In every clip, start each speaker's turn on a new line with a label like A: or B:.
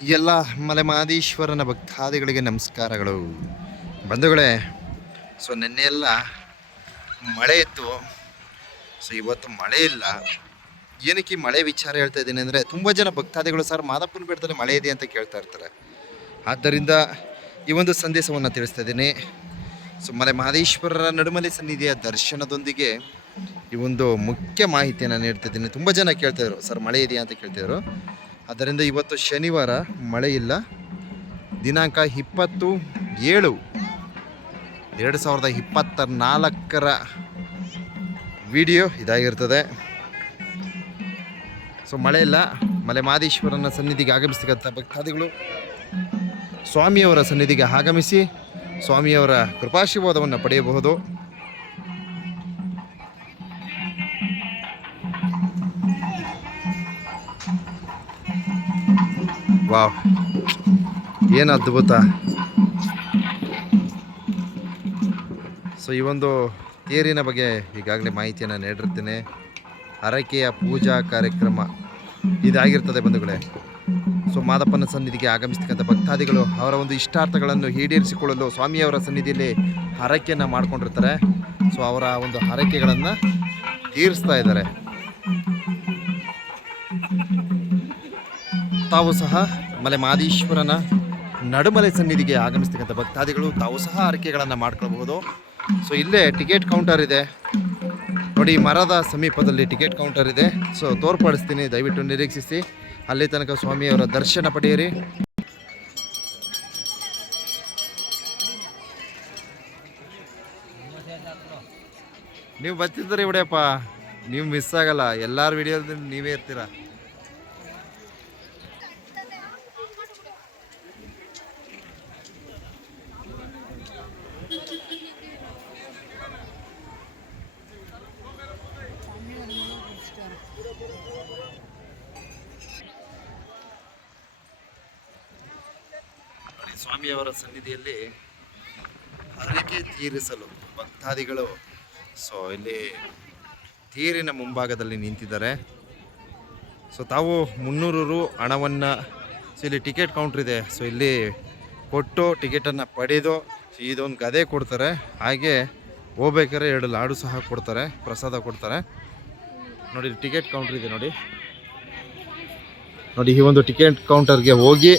A: ಎಲ್ಲ ಮಲೆಮಾದೀಶ್ವರನ ಭಕ್ತಾದಿಗಳಿಗೆ ನಮಸ್ಕಾರಗಳು. ಬಂಧುಗಳೇ, ಸೊ ನಿನ್ನೆ ಎಲ್ಲ ಮಳೆ ಇತ್ತು. ಸೊ ಇವತ್ತು ಮಳೆ ಇಲ್ಲ. ಏನಕ್ಕೆ ಮಳೆ ವಿಚಾರ ಹೇಳ್ತಾ ಇದ್ದೀನಿ ಅಂದರೆ, ತುಂಬ ಜನ ಭಕ್ತಾದಿಗಳು ಸರ್ ಮಾದಪ್ಪನ ಬೆಟ್ಟದಲ್ಲಿ ಮಳೆ ಇದೆ ಅಂತ ಕೇಳ್ತಾ ಇರ್ತಾರೆ. ಆದ್ದರಿಂದ ಈ ಒಂದು ಸಂದೇಶವನ್ನು ತಿಳಿಸ್ತಾ ಇದ್ದೀನಿ. ಸೊ ಮಲೆ ಮಹದೇಶ್ವರರ ನಡುಮಲೆ ಸನ್ನಿಧಿಯ ದರ್ಶನದೊಂದಿಗೆ ಈ ಒಂದು ಮುಖ್ಯ ಮಾಹಿತಿಯನ್ನು ನೀಡ್ತಿದ್ದೀನಿ ತುಂಬ ಜನ ಕೇಳ್ತಾಯಿದ್ರು ಸರ್ ಮಳೆ ಇದೆಯಾ? ಅಂತ ಕೇಳ್ತಿದ್ರು ಆದ್ದರಿಂದ ಇವತ್ತು ಶನಿವಾರ ಮಳೆ ಇಲ್ಲ. ದಿನಾಂಕ ಇಪ್ಪತ್ತು ಏಳು. ಎರಡು ಸಾವಿರದ ಇಪ್ಪತ್ತ ನಾಲ್ಕರ ವಿಡಿಯೋ ಇದಾಗಿರ್ತದೆ. ಸೊ, ಮಳೆ ಇಲ್ಲ. ಮಲೆ ಮಾದೇಶ್ವರನ ಸನ್ನಿಧಿಗೆ ಆಗಮಿಸ್ತಕ್ಕಂಥ ಭಕ್ತಾದಿಗಳು, ಸ್ವಾಮಿಯವರ ಸನ್ನಿಧಿಗೆ ಆಗಮಿಸಿ, ಸ್ವಾಮಿಯವರ ಕೃಪಾಶೀರ್ವಾದವನ್ನು ಪಡೆಯಬಹುದು. ವಾವ್. ಏನು ಅದ್ಭುತ. ಸೊ ಈ ಒಂದು ತೇರಿನ ಬಗ್ಗೆ ಈಗಾಗಲೇ ಮಾಹಿತಿಯನ್ನು ನೀಡಿರ್ತೀನಿ. ಹರಕೆಯ ಪೂಜಾ ಕಾರ್ಯಕ್ರಮ ಇದಾಗಿರ್ತದೆ ಬಂಧುಗಳೇ. ಸೊ ಮಾದಪ್ಪನ ಸನ್ನಿಧಿಗೆ ಆಗಮಿಸ್ತಕ್ಕಂಥ ಭಕ್ತಾದಿಗಳು ಅವರ ಒಂದು ಇಷ್ಟಾರ್ಥಗಳನ್ನು ಈಡೇರಿಸಿಕೊಳ್ಳಲು ಸ್ವಾಮಿಯವರ ಸನ್ನಿಧಿಯಲ್ಲಿ ಹರಕೆಯನ್ನು ಮಾಡ್ಕೊಂಡಿರ್ತಾರೆ. ಸೊ ಅವರ ಒಂದು ಹರಕೆಗಳನ್ನು ತೀರಿಸ್ತಾ ಇದ್ದಾರೆ. ತಾವು ಸಹ ಮಲೆ ಮಾದೇಶ್ವರನ ನಡುಮಲೆ ಸನ್ನಿಧಿಗೆ ಆಗಮಿಸ್ತಕ್ಕಂಥ ಭಕ್ತಾದಿಗಳು ತಾವು ಸಹ ಹರಕೆಗಳನ್ನು ಮಾಡ್ಕೊಳ್ಬಹುದು. ಸೊ ಇಲ್ಲೇ ಟಿಕೆಟ್ ಕೌಂಟರ್ ಇದೆ. ನೋಡಿ, ಮರದ ಸಮೀಪದಲ್ಲಿ ಟಿಕೆಟ್ ಕೌಂಟರ್ ಇದೆ. ಸೊ ತೋರ್ಪಡಿಸ್ತೀನಿ, ದಯವಿಟ್ಟು ನಿರೀಕ್ಷಿಸಿ. ಅಲ್ಲಿ ತನಕ ಸ್ವಾಮಿಯವರ ದರ್ಶನ ಪಡೆಯಿರಿ. ನೀವು ಬರ್ತಿದ್ದೀರಿ ಬಿಡಿಯಪ್ಪ ನೀವು ಮಿಸ್ ಆಗಲ್ಲ. ಎಲ್ಲರ ವಿಡಿಯೋದಲ್ಲಿ ನೀವೇ ಇರ್ತೀರ? ಸ್ವಾಮಿಯವರ ಸನ್ನಿಧಿಯಲ್ಲಿ ಹರಕೆ ತೀರಿಸಲು ಭಕ್ತಾದಿಗಳು, ಸೊ ಇಲ್ಲಿ ತೀರಿನ ಮುಂಭಾಗದಲ್ಲಿ ನಿಂತಿದ್ದಾರೆ. ಸೊ ತಾವು ಮುನ್ನೂರು ರು ಹಣವನ್ನು, ಸೊ ಇಲ್ಲಿ ಟಿಕೆಟ್ ಕೌಂಟ್ರ್ ಇದೆ. ಸೊ ಇಲ್ಲಿ ಕೊಟ್ಟು ಟಿಕೆಟನ್ನು ಪಡೆದು ಇದೊಂದು ಗದೆ ಕೊಡ್ತಾರೆ. ಹಾಗೆ ಹೋಗ್ಬೇಕಾದ್ರೆ ಎರಡು ಲಾಡು ಸಹ ಕೊಡ್ತಾರೆ, ಪ್ರಸಾದ ಕೊಡ್ತಾರೆ. ನೋಡಿ ಟಿಕೆಟ್ ಕೌಂಟರ್ ಇದೆ ನೋಡಿ. ನೋಡಿ, ಈ ಒಂದು ಟಿಕೆಟ್ ಕೌಂಟರ್ಗೆ ಹೋಗಿ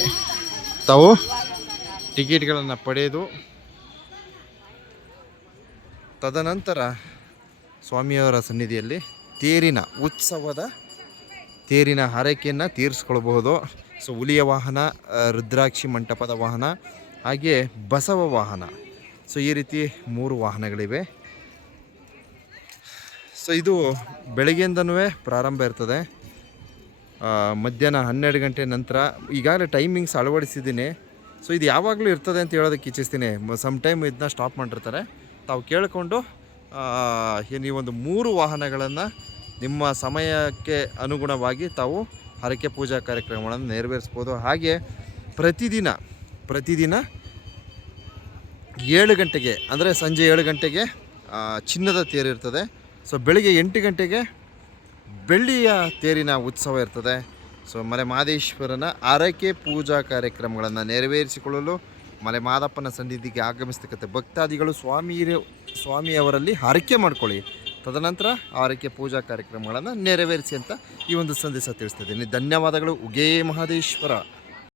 A: ತಾವು ಟಿಕೆಟ್ಗಳನ್ನು ಪಡೆದು ತದನಂತರ ಸ್ವಾಮಿಯವರ ಸನ್ನಿಧಿಯಲ್ಲಿ ತೇರಿನ ಉತ್ಸವದ ತೇರಿನ ಹರಕೆಯನ್ನು ತೀರಿಸ್ಕೊಳ್ಬಹುದು. ಸೊ ಹುಲಿಯ ವಾಹನ ರುದ್ರಾಕ್ಷಿ ಮಂಟಪದ ವಾಹನ, ಹಾಗೆ ಬಸವ ವಾಹನ. ಸೊ ಈ ರೀತಿ ಮೂರು ವಾಹನಗಳಿವೆ. ಸೊ ಇದು ಬೆಳಗ್ಗೆಯಿಂದನೂ ಪ್ರಾರಂಭ ಇರ್ತದೆ. ಮಧ್ಯಾಹ್ನ ಹನ್ನೆರಡು ಗಂಟೆ ನಂತರ ಈಗಾಗಲೇ ಟೈಮಿಂಗ್ಸ್ ಅಳವಡಿಸಿದ್ದೀನಿ. ಸೊ ಇದು ಯಾವಾಗಲೂ ಇರ್ತದೆ ಅಂತ ಹೇಳೋದಕ್ಕೆ ಇಚ್ಛಿಸ್ತೀನಿ. ಸಮ್ ಟೈಮ್ ಇದನ್ನ ಸ್ಟಾಪ್ ಮಾಡಿರ್ತಾರೆ. ತಾವು ಕೇಳಿಕೊಂಡು ನೀವೊಂದು ಮೂರು ವಾಹನಗಳನ್ನು ನಿಮ್ಮ ಸಮಯಕ್ಕೆ ಅನುಗುಣವಾಗಿ ತಾವು ಹರಕೆ ಪೂಜಾ ಕಾರ್ಯಕ್ರಮಗಳನ್ನು ನೆರವೇರಿಸ್ಬೋದು. ಹಾಗೆ ಪ್ರತಿದಿನ ಪ್ರತಿದಿನ ಏಳು ಗಂಟೆಗೆ, ಅಂದರೆ ಸಂಜೆ ಏಳು ಗಂಟೆಗೆ ಚಿನ್ನದ ತೇರು ಇರ್ತದೆ. ಸೊ ಬೆಳಿಗ್ಗೆ ಎಂಟು ಗಂಟೆಗೆ ಬೆಳ್ಳಿಯ ತೇರಿನ ಉತ್ಸವ ಇರ್ತದೆ. ಸೊ ಮಲೆ ಮಾದೇಶ್ವರನ ಆರೈಕೆ ಪೂಜಾ ಕಾರ್ಯಕ್ರಮಗಳನ್ನು ನೆರವೇರಿಸಿಕೊಳ್ಳಲು ಮಲೆ ಮಾದಪ್ಪನ ಸನ್ನಿಧಿಗೆ ಆಗಮಿಸ್ತಕ್ಕಂಥ ಭಕ್ತಾದಿಗಳು ಸ್ವಾಮಿ ಸ್ವಾಮಿಯವರಲ್ಲಿ ಹರಕೆ ಮಾಡ್ಕೊಳ್ಳಿ. ತದನಂತರ ಆರೈಕೆ ಪೂಜಾ ಕಾರ್ಯಕ್ರಮಗಳನ್ನು ನೆರವೇರಿಸಿ ಅಂತ ಈ ಒಂದು ಸಂದೇಶ ತಿಳಿಸ್ತಿದ್ದೀನಿ ಧನ್ಯವಾದಗಳು. ಉಗೇ ಮಹದೇಶ್ವರ.